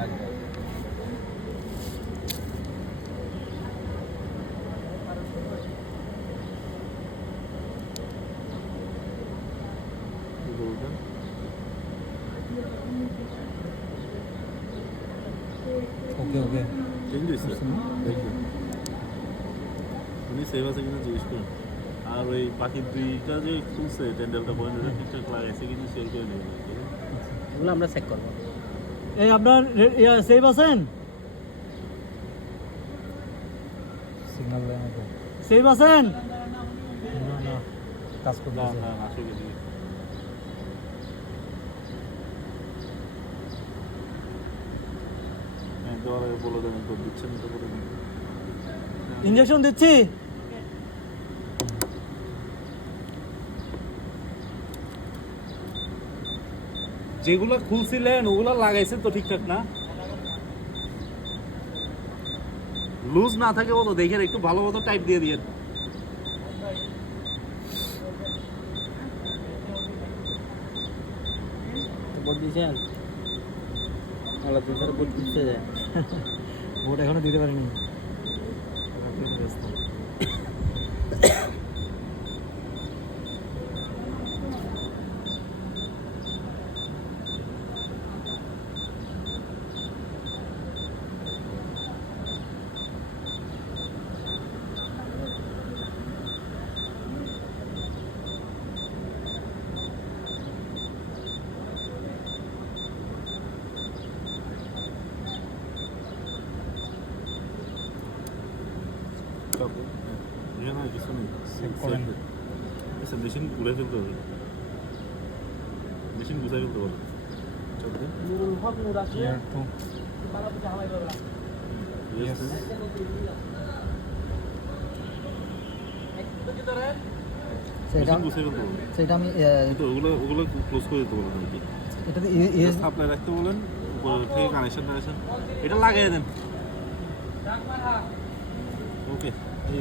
ওকে ওকে উনি সেভ আছে কিনা জিজ্ঞেস করুন। আর ওই বাকি দুইটা যে খুলছে ট্যান্ডেলটা পয়েন্টটা ঠিকঠাক লাগাইছে কিন্তু শেয়ার করে নেবেন। এগুলো আমরা চেক করবো। এই আপনার সেভ আছেন? সিগন্যাল দেয় আমাকে। সেভ আছেন? না না কাজ করতে না না না ঠিক আছে। হ্যাঁ দেওয়ার আগে বলে দেবেন তো দিচ্ছেন তো বলে দেবেন। ইনজেকশন দিচ্ছি। যেগুলো খুলছিলেন ওগুলো লাগাইছে তো ঠিকঠাক না? লুজ না থাকে ও তো দেখেন একটু ভালো মতো টাইট দিয়ে দিয়েন। বোর্ড দিয়েছেন? আলাদা দুই বোর্ড দিচ্ছে যায়। ভোট এখনো দিতে পারিনি। আচ্ছা মেশিন ঘুরে ফেলতে হবে, মেশিন গুছাই ফেলতে হবে। নুরুল হক নূর আসলে সেটা মেশিন গুছাই ফেলতে হবে। সেটা আমি তো ওগুলো ক্লোজ করে দিতে বলেন আর কি। এটাতে সাপ্লাই রাখতে বলেন, উপর থেকে কানেকশন এটা লাগিয়ে দেন। ওকে।